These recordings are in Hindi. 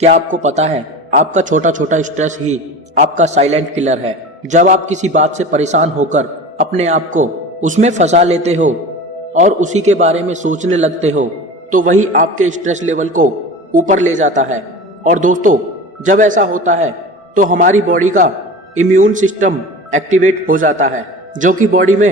क्या आपको पता है आपका छोटा छोटा स्ट्रेस ही आपका साइलेंट किलर है। जब आप किसी बात से परेशान होकर अपने आप को उसमें फंसा लेते हो और उसी के बारे में सोचने लगते हो तो वही आपके स्ट्रेस लेवल को ऊपर ले जाता है। और दोस्तों, जब ऐसा होता है तो हमारी बॉडी का इम्यून सिस्टम एक्टिवेट हो जाता है, जो कि बॉडी में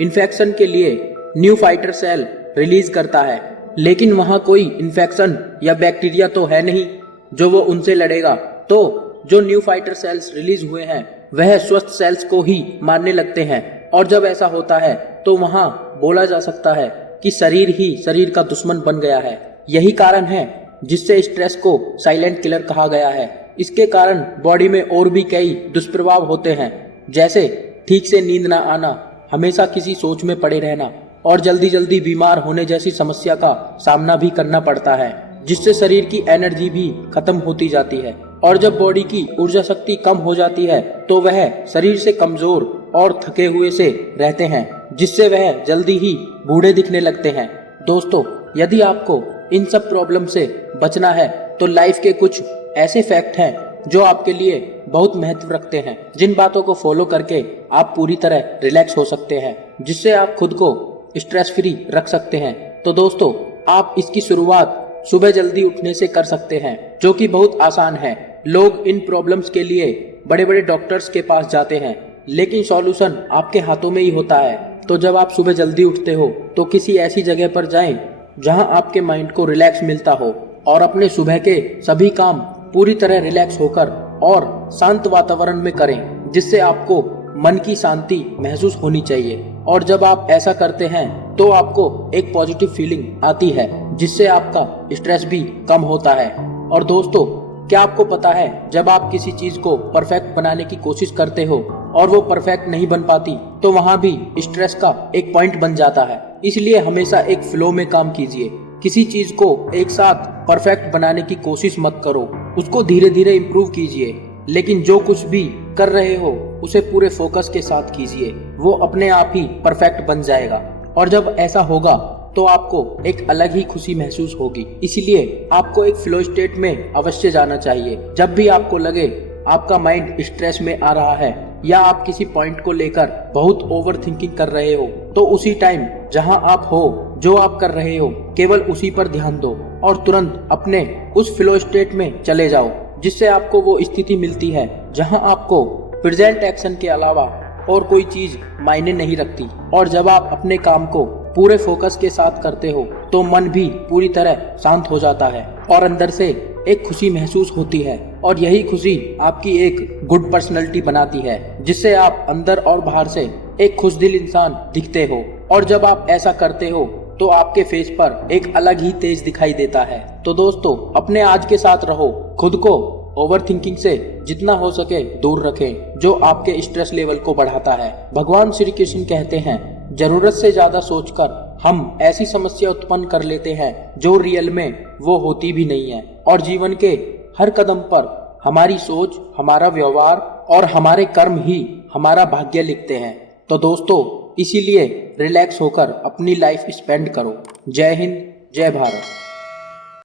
इन्फेक्शन के लिए न्यू फाइटर सेल रिलीज करता है। लेकिन वहां कोई इन्फेक्शन या बैक्टीरिया तो है नहीं जो वो उनसे लड़ेगा। तो जो न्यू फाइटर सेल्स रिलीज हुए हैं वह स्वस्थ सेल्स को ही मारने लगते हैं। और जब ऐसा होता है तो वहां बोला जा सकता है कि शरीर ही शरीर का दुश्मन बन गया है। यही कारण है जिससे स्ट्रेस को साइलेंट किलर कहा गया है। इसके कारण बॉडी में और भी कई दुष्प्रभाव होते हैं, जैसे ठीक से नींद ना आना, हमेशा किसी सोच में पड़े रहना और जल्दी जल्दी बीमार होने जैसी समस्या का सामना भी करना पड़ता है, जिससे शरीर की एनर्जी भी खत्म होती जाती है। और जब बॉडी की ऊर्जा शक्ति कम हो जाती है तो वह शरीर से कमजोर और थके हुए से रहते हैं, जिससे वह जल्दी ही बूढ़े दिखने लगते हैं। दोस्तों, यदि आपको इन सब प्रॉब्लम से बचना है तो लाइफ के कुछ ऐसे फैक्ट हैं जो आपके लिए बहुत महत्व रखते हैं, जिन बातों को फॉलो करके आप पूरी तरह रिलैक्स हो सकते हैं, जिससे आप खुद को स्ट्रेस फ्री रख सकते हैं। तो दोस्तों, आप इसकी शुरुआत सुबह जल्दी उठने से कर सकते हैं, जो कि बहुत आसान है। लोग इन प्रॉब्लम्स के लिए बड़े बड़े डॉक्टर्स के पास जाते हैं, लेकिन सॉल्यूशन आपके हाथों में ही होता है। तो जब आप सुबह जल्दी उठते हो तो किसी ऐसी जगह पर जाएं जहां आपके माइंड को रिलैक्स मिलता हो और अपने सुबह के सभी काम पूरी तरह रिलैक्स होकर और शांत वातावरण में करें, जिससे आपको मन की शांति महसूस होनी चाहिए। और जब आप ऐसा करते हैं तो आपको एक पॉजिटिव फीलिंग आती है, जिससे आपका स्ट्रेस भी कम होता है। और दोस्तों, क्या आपको पता है जब आप किसी चीज को परफेक्ट बनाने की कोशिश करते हो और वो परफेक्ट नहीं बन पाती तो वहां भी स्ट्रेस का एक पॉइंट बन जाता है। इसलिए हमेशा एक फ्लो में काम कीजिए। किसी चीज को एक साथ परफेक्ट बनाने की कोशिश मत करो, उसको धीरे धीरे इम्प्रूव कीजिए। लेकिन जो कुछ भी कर रहे हो उसे पूरे फोकस के साथ कीजिए, वो अपने आप ही परफेक्ट बन जाएगा। और जब ऐसा होगा तो आपको एक अलग ही खुशी महसूस होगी। इसलिए आपको एक फ्लो स्टेट में अवश्य जाना चाहिए। जब भी आपको लगे आपका माइंड स्ट्रेस में आ रहा है या आप किसी पॉइंट को लेकर बहुत ओवर थिंकिंग कर रहे हो, तो उसी टाइम जहां आप हो, जो आप कर रहे हो, केवल उसी पर ध्यान दो और तुरंत अपने उस फ्लो स्टेट में चले जाओ, जिससे आपको वो स्थिति मिलती है जहां आपको प्रेजेंट एक्शन के अलावा और कोई चीज मायने नहीं रखती। और जब आप अपने काम को पूरे फोकस के साथ करते हो तो मन भी पूरी तरह शांत हो जाता है और अंदर से एक खुशी महसूस होती है। और यही खुशी आपकी एक गुड पर्सनैलिटी बनाती है, जिससे आप अंदर और बाहर से एक खुशदिल इंसान दिखते हो। और जब आप ऐसा करते हो तो आपके फेस पर एक अलग ही तेज दिखाई देता है। तो दोस्तों, अपने आज के साथ रहो, खुद को ओवर थिंकिंग से जितना हो सके दूर रखें, जो आपके स्ट्रेस लेवल को बढ़ाता है। भगवान श्री कृष्ण कहते हैं, जरूरत से ज्यादा सोचकर हम ऐसी समस्या उत्पन्न कर लेते हैं जो रियल में वो होती भी नहीं है। और जीवन के हर कदम पर हमारी सोच, हमारा व्यवहार और हमारे कर्म ही हमारा भाग्य लिखते हैं। तो दोस्तों, इसीलिए रिलैक्स होकर अपनी लाइफ स्पेंड करो। जय हिंद, जय भारत।